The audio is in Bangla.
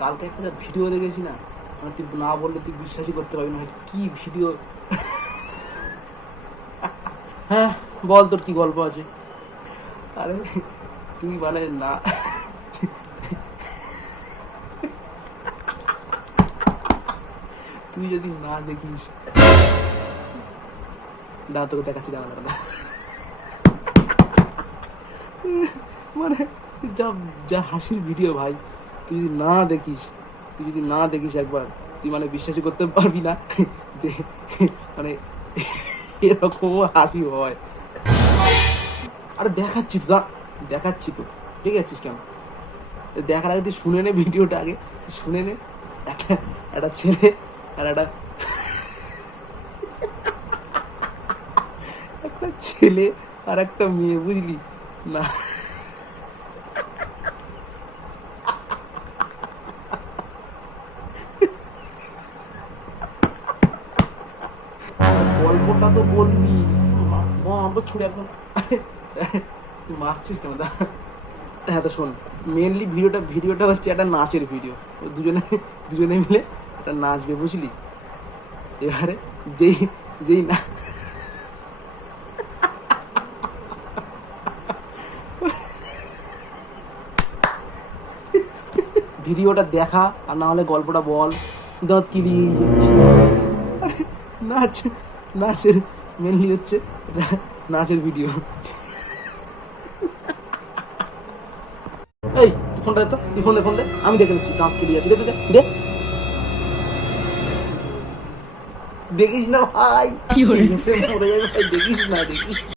কালকে একটা যা ভিডিও দেখেছি না, মানে তুই না বললে তুই বিশ্বাসই করতে পারবি না ভাই, কি ভিডিও। হ্যাঁ বল, তোর কি গল্প আছে? আরে তুই মানে না, তুই যদি না দেখিস, দাঁড়া তোকে দেখাচ্ছি, দাঁড়া দাঁড়া। মানে যা যা হাসির ভিডিও ভাই, তুই যদি না দেখিস, তুই যদি না দেখিস একবার, তুই মানে বিশ্বাসই করতে পারবি না যে মানে এরকমও হাসি হয়। আরে দেখাচ্ছি তো, দেখাচ্ছি তো, ঠিক আছিস কেন? দেখার আগে তুই শুনে নে ভিডিওটা, আগে শুনে নে। একটা একটা ছেলে আর একটা ছেলে আর একটা মেয়ে, বুঝলি না? গল্পটা তো বলবি, আমরা ছুড়ে এখন তুই মারছিস কেন? হ্যাঁ তো শোন, মেনলি ভিডিওটা হচ্ছে একটা নাচের ভিডিও। দুজনে দুজনে মিলে একটা নাচবে, বুঝলি? এবারে যেই যেই না, ভিডিওটা দেখা আর না হলে গল্পটা বল। দাঁত কিলিয়ে যাচ্ছে। আরে নাচ, নাচের মেনলি হচ্ছে নাচের ভিডিও। এই তুই ফোনটা দে তো, তুই ফোন দে, আমি দেখে নিচ্ছি। দাঁত কিলিয়ে যাচ্ছে, দে দে, দেখিস না ভাই, পড়ে যাবে ভাই, দেখিস না, দেখিস।